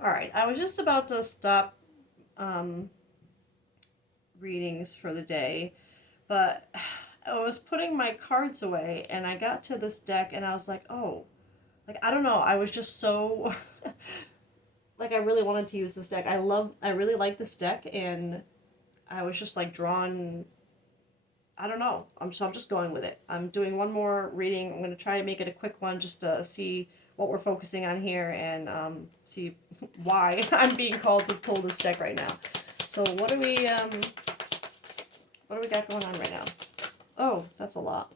All right, I was just about to stop um, readings for the day, but I was putting my cards away and I got to this deck and I was like, oh, like I don't know, I was just so like I really wanted to use this deck. I really like this deck and I was just like drawn. I don't know. I'm just going with it. I'm doing one more reading. I'm gonna try to make it a quick one just to see what we're focusing on here and see why I'm being called to pull this deck right now. So what do we got going on right now? Oh, that's a lot.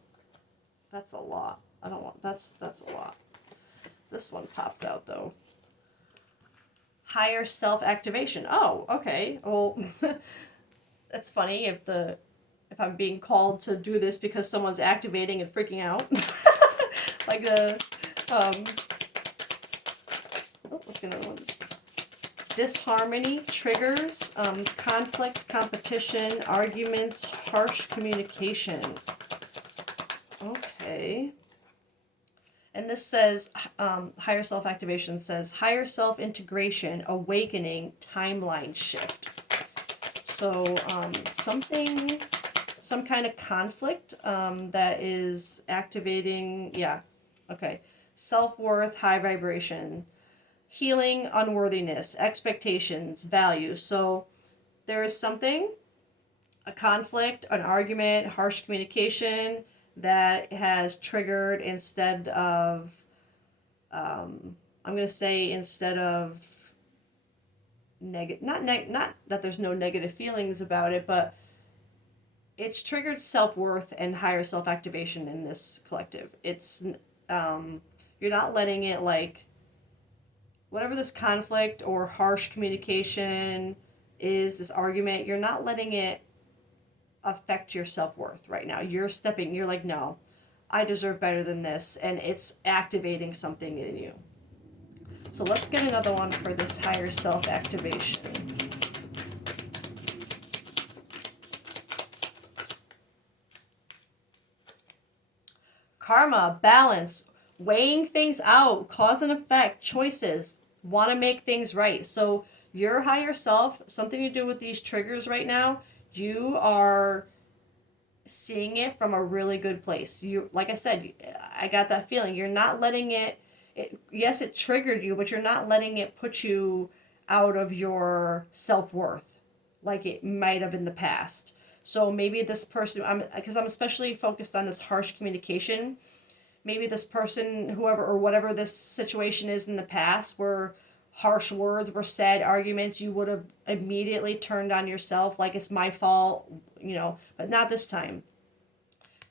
That's a lot. I don't want that's a lot. This one popped out though. Higher self activation. Oh, okay. Well, that's funny if I'm being called to do this because someone's activating and freaking out. Like the um oh, let's get another one. Disharmony triggers, conflict, competition, arguments, harsh communication. Okay. And this says, higher self activation says, higher self integration, awakening, timeline shift. So, some kind of conflict that is activating, yeah, okay. Self worth, high vibration, healing, unworthiness, expectations, value. So, there is something, a conflict, an argument, harsh communication that has triggered instead of I'm gonna say instead of not that there's no negative feelings about it, but it's triggered self worth and higher self activation in this collective. It's you're not letting it like whatever this conflict or harsh communication is, this argument, you're not letting it affect your self worth right now. You're like, no, I deserve better than this, and it's activating something in you. So let's get another one for this higher self activation. Karma, balance, weighing things out, cause and effect, choices, want to make things right. So your higher self, something to do with these triggers right now, you are seeing it from a really good place. You, like I said, I got that feeling. You're not letting yes, it triggered you, but you're not letting it put you out of your self-worth like it might have in the past. So maybe this person, because I'm especially focused on this harsh communication. Maybe this person, whoever or whatever this situation is in the past, where harsh words were said, arguments, you would have immediately turned on yourself like it's my fault, but not this time.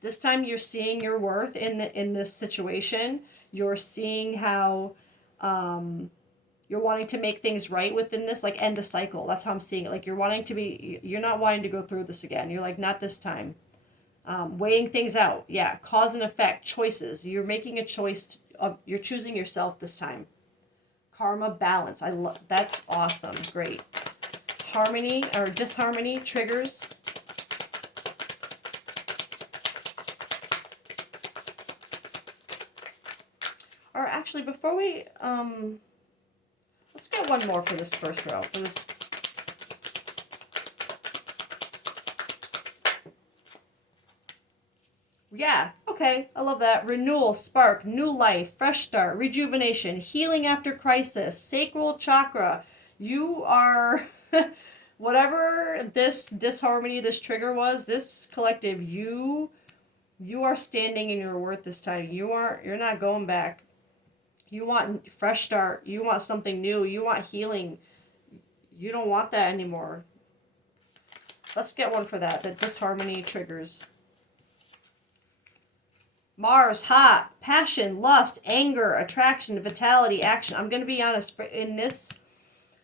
This time you're seeing your worth in this situation. You're seeing how you're wanting to make things right within this, like end a cycle. That's how I'm seeing it. Like you're not wanting to go through this again. You're like, not this time. Weighing things out. Yeah, cause and effect, choices. You're making a choice. You're choosing yourself this time. Karma, balance. I love. That's awesome. Great. Harmony or disharmony triggers. Or actually, before we let's get one more for this first row. For this, yeah, okay, I love that. Renewal, spark, new life, fresh start, rejuvenation, healing after crisis, sacral chakra. You are whatever this disharmony, this trigger was, this collective, you are standing in your worth this time. You're not going back. You want fresh start. You want something new. You want healing. You don't want that anymore. Let's get one for that. That disharmony triggers. Mars, hot, passion, lust, anger, attraction, vitality, action. I'm going to be honest, in this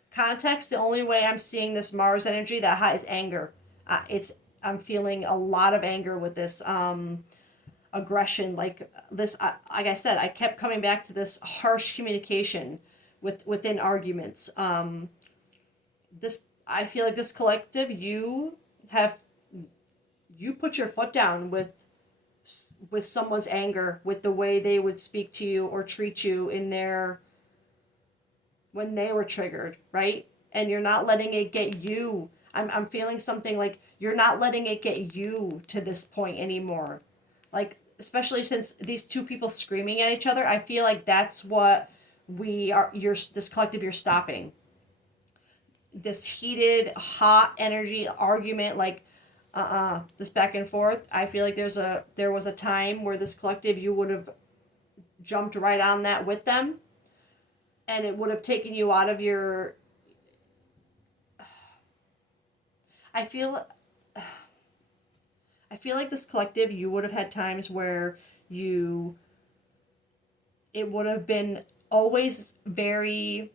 context, the only way I'm seeing this Mars energy that hot is anger. I'm feeling a lot of anger with this aggression, like this. Like I said, I kept coming back to this harsh communication within arguments. This I feel like this collective, have you put your foot down with someone's anger, with the way they would speak to you or treat you in their when they were triggered, right? And you're not letting it get you. I'm feeling something like you're not letting it get you to this point anymore. Like, especially since these two people screaming at each other, I feel like that's what we are, you're, this collective, you're stopping. This heated, hot energy argument, like, this back and forth. I feel like there was a time where this collective, you would have jumped right on that with them, and it would have taken you out of your, I feel I feel like this collective, you would have had times where you, it would have been always very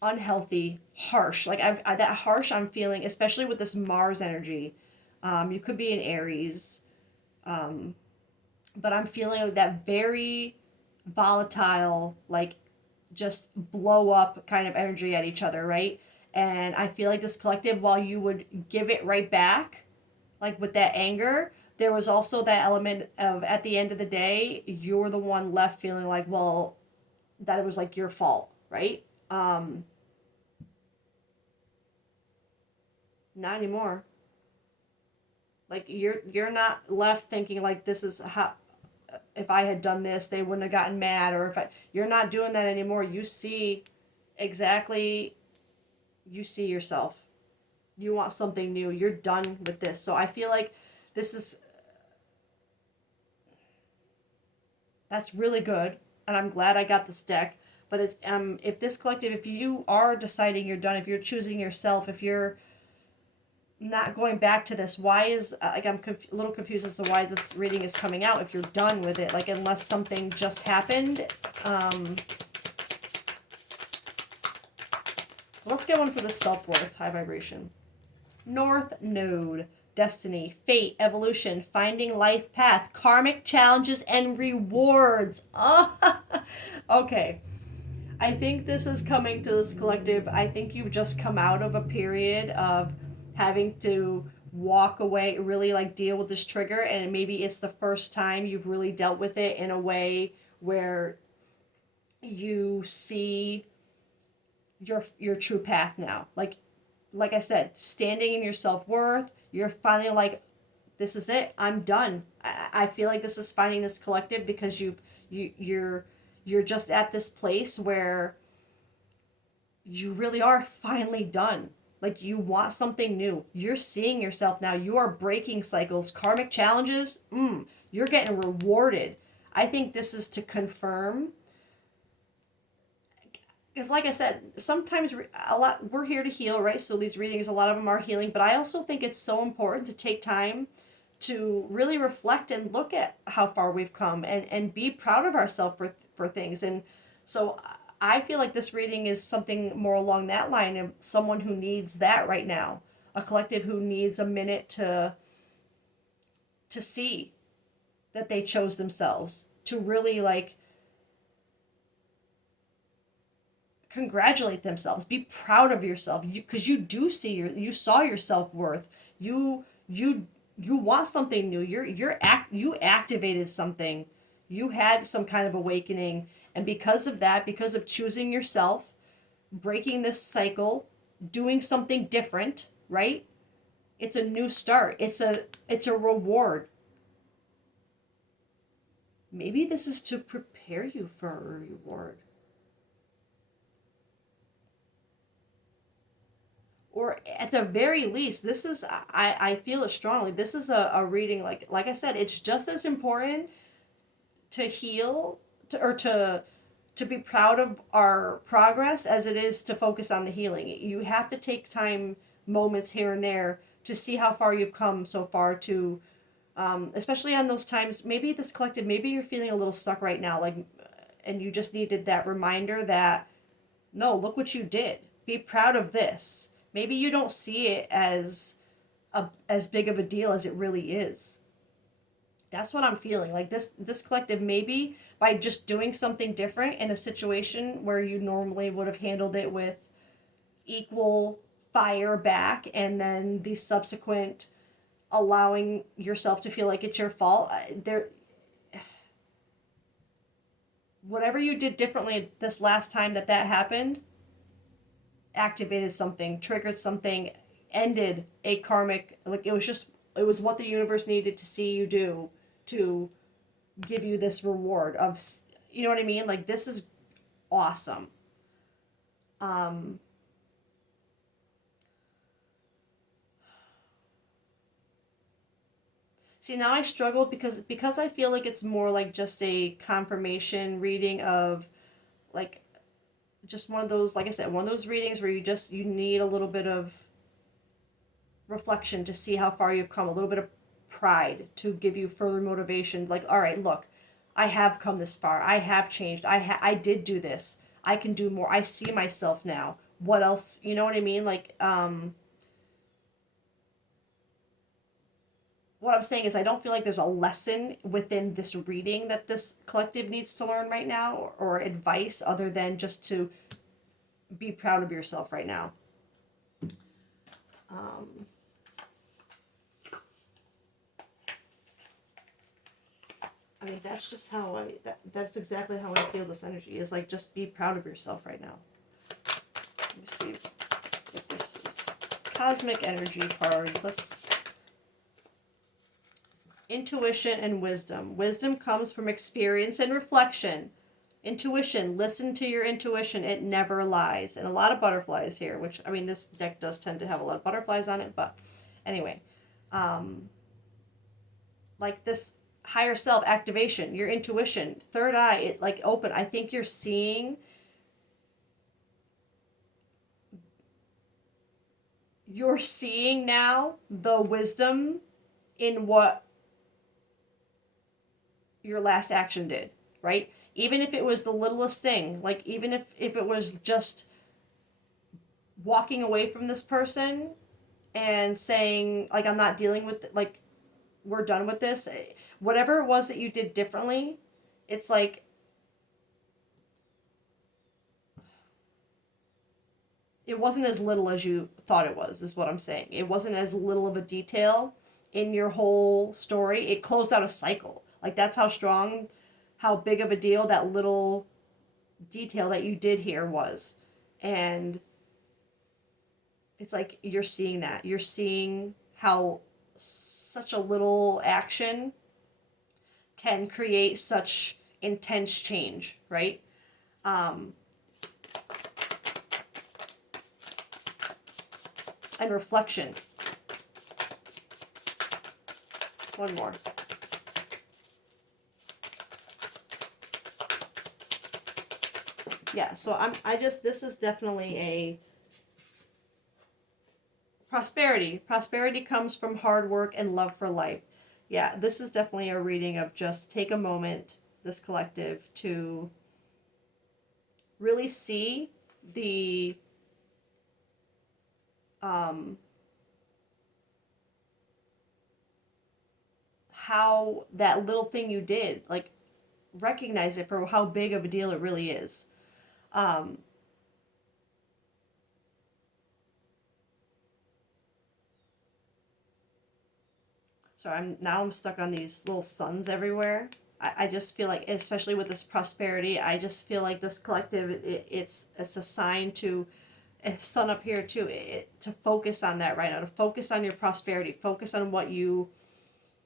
unhealthy, harsh. Like that harsh I'm feeling, especially with this Mars energy. You could be in Aries, but I'm feeling like that very volatile, like just blow up kind of energy at each other, right? And I feel like this collective, while you would give it right back, like with that anger, there was also that element of at the end of the day, you're the one left feeling like, well, that it was like your fault, right? Not anymore. Like you're not left thinking like this is how, if I had done this, they wouldn't have gotten mad, or if I, you're not doing that anymore. You see exactly, you see yourself. You want something new. You're done with this. So I feel like this is, that's really good, and I'm glad I got this deck. But if this collective, if you are deciding you're done, if you're choosing yourself, if you're not going back to this, why is, like I'm a little confused as to why this reading is coming out if you're done with it, like unless something just happened. um let's get one for the self-worth, high vibration. North Node, destiny, fate, evolution, finding life path, karmic challenges and rewards. Oh, okay. I think this is coming to this collective. I think you've just come out of a period of having to walk away, really like deal with this trigger, and maybe it's the first time you've really dealt with it in a way where you see your true path now. Like I said, standing in your self-worth, you're finally like, this is it. I'm done. I feel like this is finding this collective because you're just at this place where you really are finally done. Like you want something new. You're seeing yourself now. You are breaking cycles, karmic challenges. You're getting rewarded. I think this is to confirm, because like I said, sometimes a lot, we're here to heal, right? So these readings, a lot of them are healing, but I also think it's so important to take time to really reflect and look at how far we've come, and be proud of ourselves for things. And so I feel like this reading is something more along that line of someone who needs that right now, a collective who needs a minute to see that they chose themselves, to really like congratulate themselves, be proud of yourself, because you do see you saw your self-worth. You want something new. You activated something. You had some kind of awakening, and because of that, because of choosing yourself, breaking this cycle, doing something different, right? It's a new start. It's a reward. Maybe this is to prepare you for a reward. Or at the very least, this is, I feel it strongly, this is a reading, like I said, it's just as important to heal, to be proud of our progress as it is to focus on the healing. You have to take time, moments here and there, to see how far you've come so far, to especially on those times, maybe this collective, maybe you're feeling a little stuck right now, like, and you just needed that reminder that, no, look what you did. Be proud of this. Maybe you don't see it as big of a deal as it really is. That's what I'm feeling. Like this collective, maybe by just doing something different in a situation where you normally would have handled it with equal fire back, and then the subsequent allowing yourself to feel like it's your fault. There, whatever you did differently this last time that happened activated something, triggered something, ended a karmic, like it was what the universe needed to see you do to give you this reward of, you know what I mean? Like, this is awesome. Um, See, now I struggle because I feel like it's more like just a confirmation reading of, like, just one of those, like I said, one of those readings where you need a little bit of reflection to see how far you've come, a little bit of pride to give you further motivation. Like, all right, look, I have come this far. I have changed. I did do this. I can do more. I see myself now. What else? You know what I mean? Like, what I'm saying is I don't feel like there's a lesson within this reading that this collective needs to learn right now, or advice other than just to be proud of yourself right now. Um, I mean, that's just how that's exactly how I feel this energy is, like, just be proud of yourself right now. Let me see if this is cosmic energy cards. Let's intuition and wisdom. Wisdom comes from experience and reflection. Intuition, listen to your intuition. It never lies. And a lot of butterflies here, which, I mean, this deck does tend to have a lot of butterflies on it, but anyway. Like this higher self activation, your intuition, third eye, it like open. I think you're seeing now the wisdom in what your last action did, right? Even if it was the littlest thing, like even if it was just walking away from this person and saying, like, I'm not dealing with, like, we're done with this. Whatever it was that you did differently, it's like it wasn't as little as you thought it was, is what I'm saying. It wasn't as little of a detail in your whole story. It closed out a cycle. Like, that's how strong, how big of a deal that little detail that you did here was. And it's like you're seeing that. You're seeing how such a little action can create such intense change, right? Um, and reflection. One more. Yeah, so I just, this is definitely a prosperity. Prosperity comes from hard work and love for life. Yeah, this is definitely a reading of just take a moment, this collective, to really see the um, how that little thing you did, like, recognize it for how big of a deal it really is. Um, so I'm stuck on these little suns everywhere. I just feel like, especially with this prosperity, I just feel like this collective, it's a sign to, sun up here too, to focus on that right now, to focus on your prosperity, focus on what you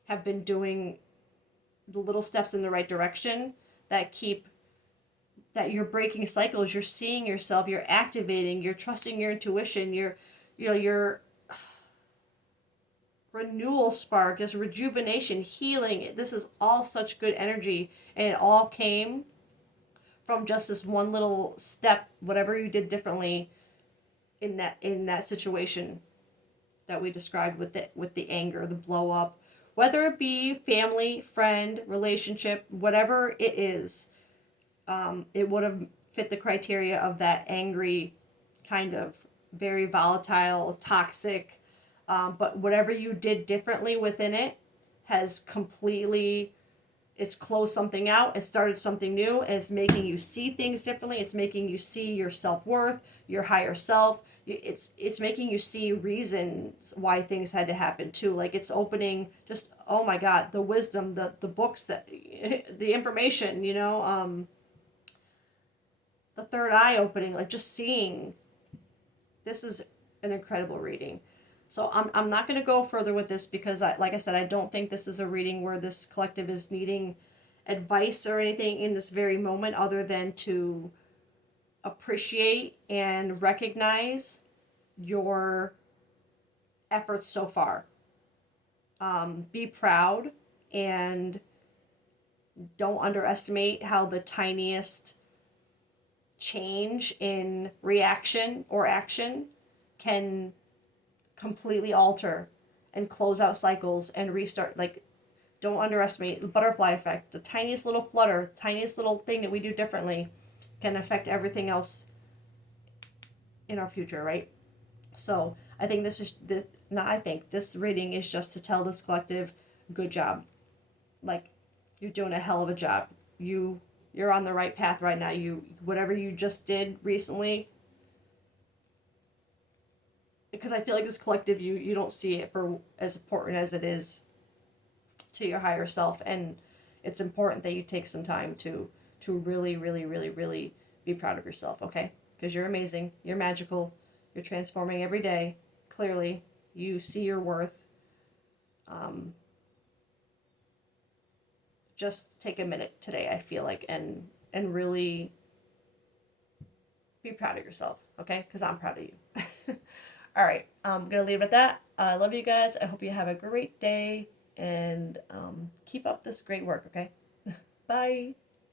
have been doing, the little steps in the right direction that keep, that you're breaking cycles, you're seeing yourself, you're activating, you're trusting your intuition, your renewal spark, just rejuvenation, healing. This is all such good energy, and it all came from just this one little step, whatever you did differently in that situation that we described with the anger, the blow up, whether it be family, friend, relationship, whatever it is. It would have fit the criteria of that angry, kind of very volatile, toxic. But whatever you did differently within it has completely, it's closed something out, it started something new, and it's making you see things differently. It's making you see your self-worth, your higher self. It's making you see reasons why things had to happen too. Like, it's opening, just, oh my god, the wisdom, the books, that the information, the third eye opening, like just seeing. This is an incredible reading. So I'm not going to go further with this because, like I said, I don't think this is a reading where this collective is needing advice or anything in this very moment other than to appreciate and recognize your efforts so far. Be proud and don't underestimate how the tiniest change in reaction or action can completely alter and close out cycles and restart. Like, don't underestimate the butterfly effect. The tiniest little flutter, tiniest little thing that we do differently can affect everything else in our future, right? So I think this is this. Not I think this reading is just to tell this collective, good job. Like, you're doing a hell of a job. You're on the right path right now. You whatever you just did recently, because I feel like this collective, you don't see it for as important as it is to your higher self, and it's important that you take some time to really really really really be proud of yourself, okay? Because you're amazing, you're magical, you're transforming every day. Clearly you see your worth. Just take a minute today, I feel like, and really be proud of yourself, okay? Because I'm proud of you. All right, I'm gonna leave it at that. I love you guys. I hope you have a great day and keep up this great work, okay? Bye.